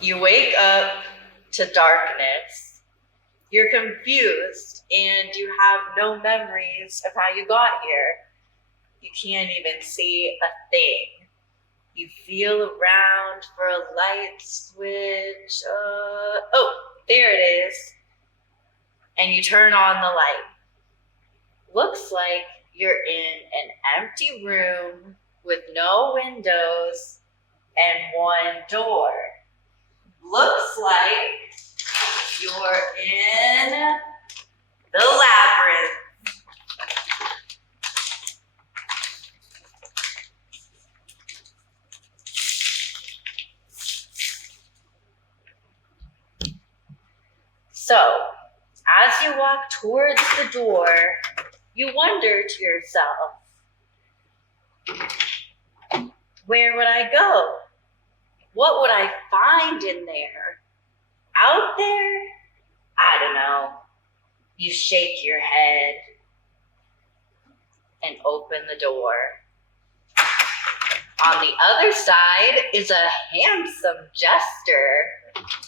You wake up to darkness. You're confused and you have no memories of how you got here. You can't even see a thing. You feel around for a light switch. Oh, there it is. And you turn on the light. Looks like you're in an empty room with no windows and one door. Looks like you're in the labyrinth. So, as you walk towards the door, you wonder to yourself, where would I go? What would I find in there? Out there? I don't know. You shake your head and open the door. On the other side is a handsome jester.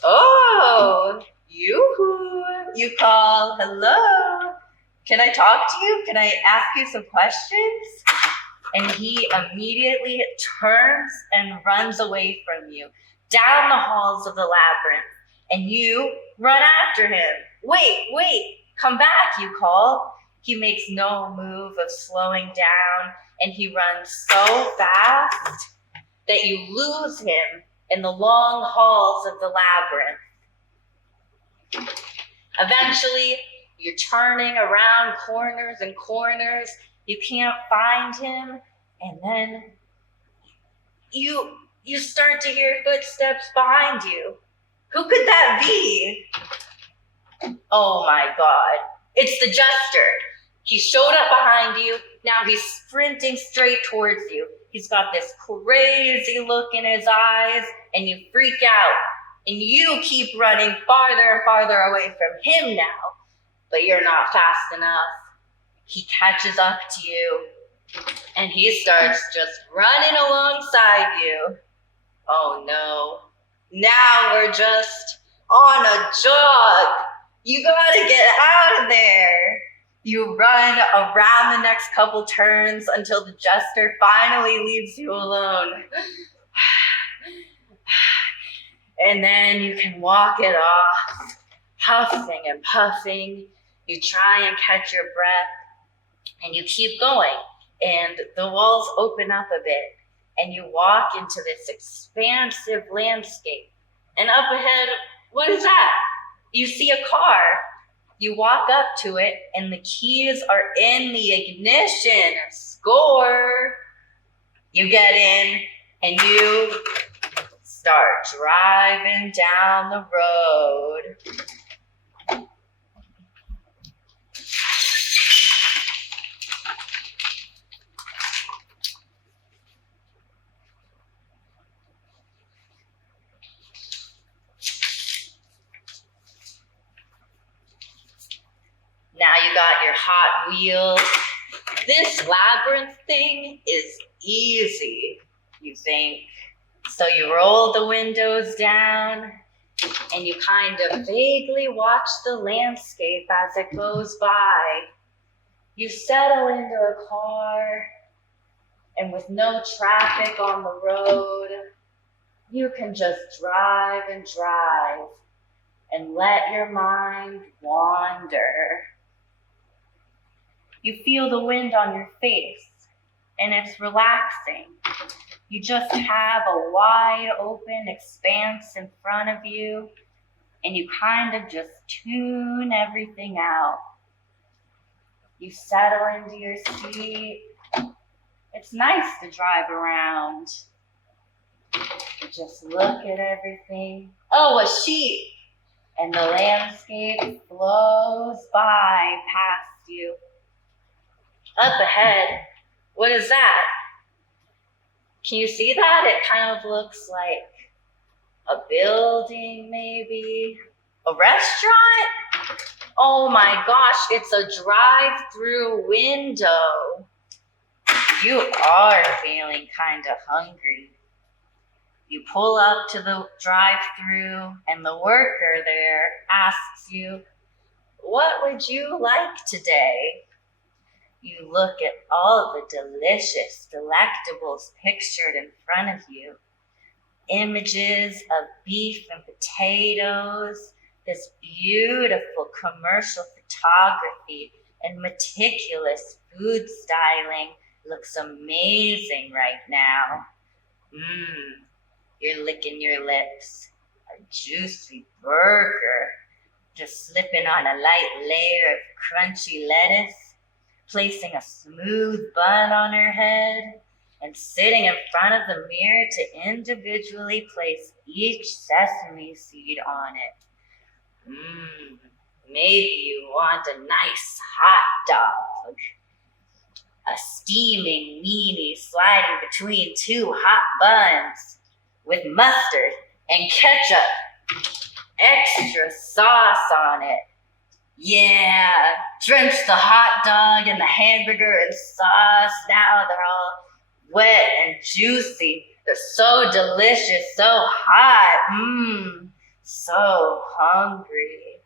Oh, you call, hello. Can I talk to you? Can I ask you some questions? And he immediately turns and runs away from you down the halls of the labyrinth. And you run after him. Wait, come back, you call. He makes no move of slowing down, and he runs so fast that you lose him in the long halls of the labyrinth. Eventually, you're turning around corners and corners. You can't find him, and then you start to hear footsteps behind you. Who could that be? Oh my God, it's the jester. He showed up behind you. Now he's sprinting straight towards you. He's got this crazy look in his eyes, and you freak out. And you keep running farther and farther away from him now. But you're not fast enough. He catches up to you, and he starts just running alongside you. Oh no. Now we're just on a jog. You gotta get out of there. You run around the next couple turns until the jester finally leaves you alone. And then you can walk it off, huffing and puffing. You try and catch your breath, and you keep going. And the walls open up a bit, and you walk into this expansive landscape. And up ahead, what is that? You see a car. You walk up to it, and the keys are in the ignition. Score! You get in, and you start driving down the road. Now you got your Hot Wheels. This labyrinth thing is easy, you think. So you roll the windows down, and you kind of vaguely watch the landscape as it goes by. You settle into a car, and with no traffic on the road, you can just drive and drive and let your mind wander. You feel the wind on your face, and it's relaxing. You just have a wide open expanse in front of you, and you kind of just tune everything out. You settle into your seat. It's nice to drive around. You just look at everything. Oh, a sheep! And the landscape flows by past you. Up ahead, what is that? Can you see that? It kind of looks like a building, maybe. A restaurant? Oh my gosh, it's a drive-through window. You are feeling kind of hungry. You pull up to the drive-through and the worker there asks you, "What would you like today?" You look at all the delicious delectables pictured in front of you. Images of beef and potatoes, this beautiful commercial photography and meticulous food styling looks amazing right now. You're licking your lips. A juicy burger, just slipping on a light layer of crunchy lettuce, placing a smooth bun on her head, and sitting in front of the mirror to individually place each sesame seed on it. Maybe you want a nice hot dog. A steaming meanie sliding between two hot buns with mustard and ketchup. Extra sauce on it. Yeah, drench the hot dog and the hamburger in sauce. Now they're all wet and juicy. They're so delicious, so hot. So hungry.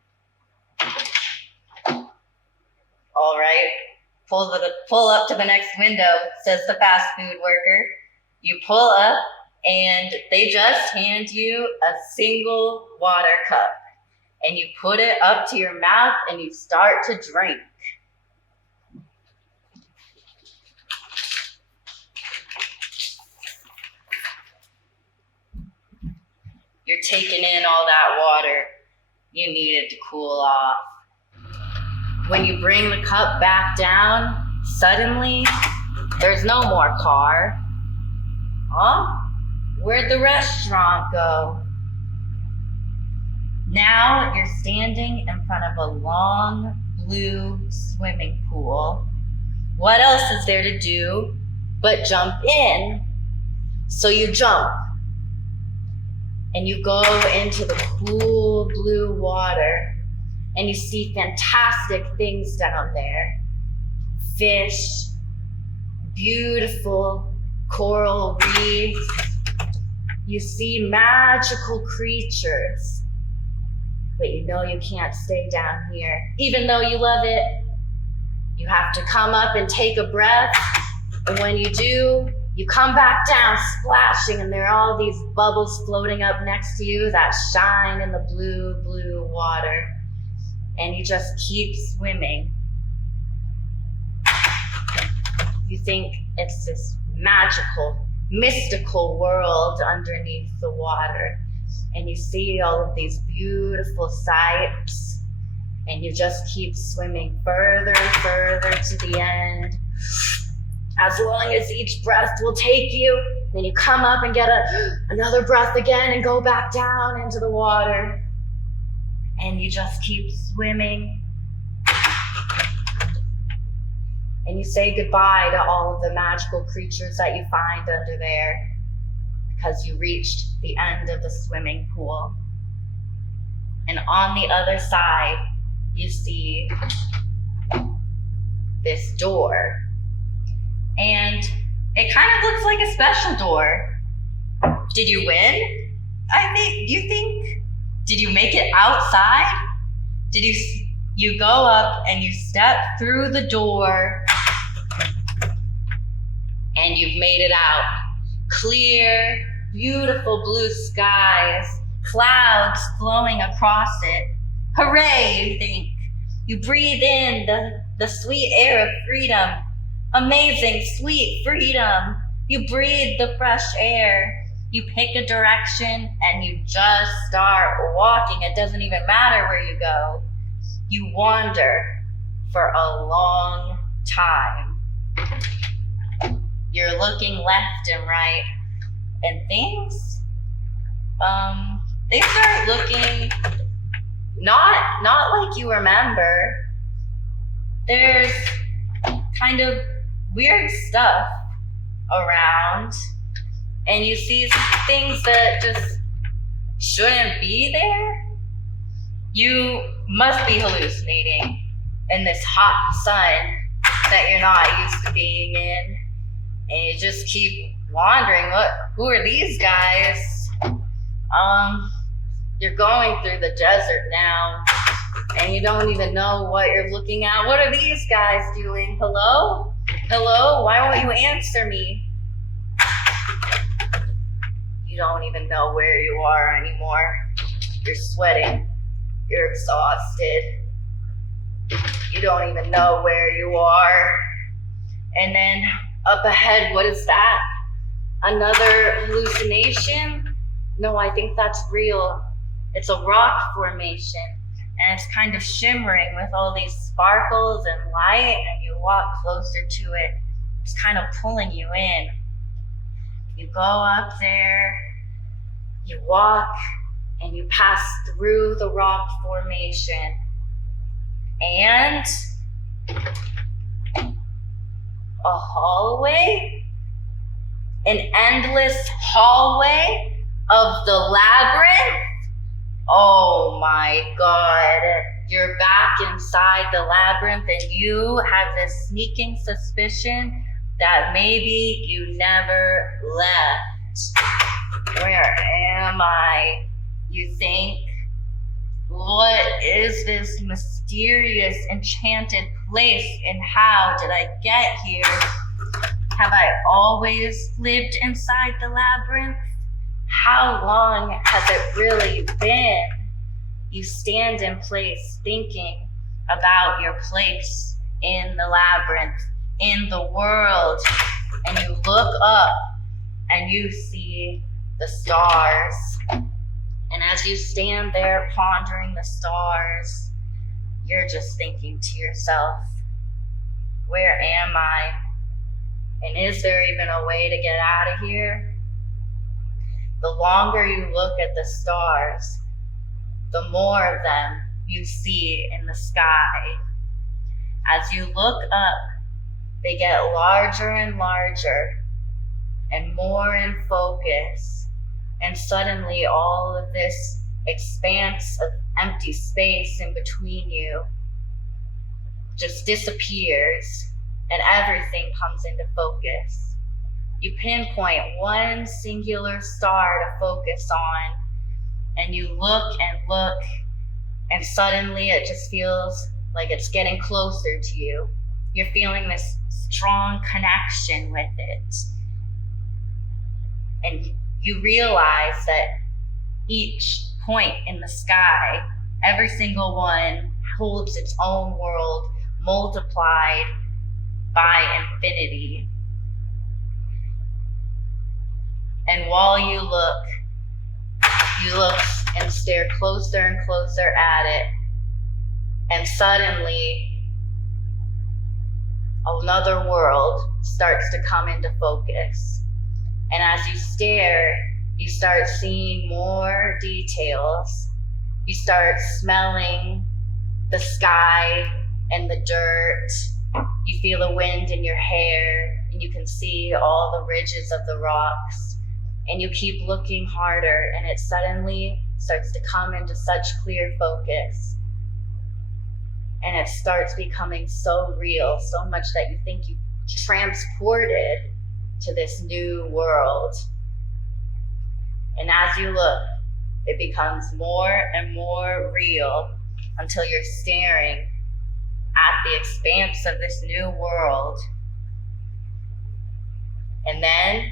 All right, pull up to the next window, says the fast food worker. You pull up and they just hand you a single water cup. And you put it up to your mouth and you start to drink. You're taking in all that water. You need it to cool off. When you bring the cup back down, suddenly there's no more car. Huh? Where'd the restaurant go? Now you're standing in front of a long blue swimming pool. What else is there to do but jump in? So you jump and you go into the cool blue water and you see fantastic things down there. Fish, beautiful coral reefs. You see magical creatures. But you know you can't stay down here. Even though you love it, you have to come up and take a breath. And when you do, you come back down splashing, and there are all these bubbles floating up next to you that shine in the blue, blue water. And you just keep swimming. You think it's this magical, mystical world underneath the water. And you see all of these beautiful sights, and you just keep swimming further and further to the end. As long as each breath will take you, then you come up and get another breath again and go back down into the water. And you just keep swimming. And you say goodbye to all of the magical creatures that you find under there, because you reached the end of the swimming pool. And on the other side, you see this door. And it kind of looks like a special door. Did you win? Did you make it outside? Did you go up and you step through the door and you've made it out? Clear, beautiful blue skies, clouds flowing across it. Hooray, you think. You breathe in the sweet air of freedom. Amazing, sweet freedom. You breathe the fresh air. You pick a direction and you just start walking. It doesn't even matter where you go. You wander for a long time. You're looking left and right, and things, they start looking not like you remember. There's kind of weird stuff around, and you see things that just shouldn't be there. You must be hallucinating in this hot sun that you're not used to being in. And you just keep wondering, who are these guys? You're going through the desert now, and you don't even know what you're looking at. What are these guys doing? Hello? Hello? Why won't you answer me? You don't even know where you are anymore. You're sweating. You're exhausted. You don't even know where you are. And then up ahead, what is that? Another hallucination? No, I think that's real. It's a rock formation, and it's kind of shimmering with all these sparkles and light, and you walk closer to it. It's kind of pulling you in. You go up there, you walk, and you pass through the rock formation. And a hallway, an endless hallway of the labyrinth. Oh my God, you're back inside the labyrinth, and you have this sneaking suspicion that maybe you never left. Where am I? You think? What is this mysterious, enchanted place, and how did I get here? Have I always lived inside the labyrinth? How long has it really been? You stand in place thinking about your place in the labyrinth, in the world, and you look up and you see the stars. And as you stand there pondering the stars, you're just thinking to yourself, where am I? And is there even a way to get out of here? The longer you look at the stars, the more of them you see in the sky. As you look up, they get larger and larger and more in focus. And suddenly all of this expanse of empty space in between you just disappears, and everything comes into focus. You pinpoint one singular star to focus on, and you look, and suddenly it just feels like it's getting closer to you. You're feeling this strong connection with it. And you realize that each point in the sky, every single one, holds its own world multiplied by infinity. And while you look and stare closer and closer at it, and suddenly another world starts to come into focus. And as you stare, you start seeing more details. You start smelling the sky and the dirt. You feel the wind in your hair, and you can see all the ridges of the rocks. And you keep looking harder, and it suddenly starts to come into such clear focus. And it starts becoming so real, so much that you think you transported to this new world. And as you look, it becomes more and more real until you're staring at the expanse of this new world. And then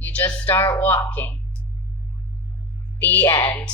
you just start walking. The end.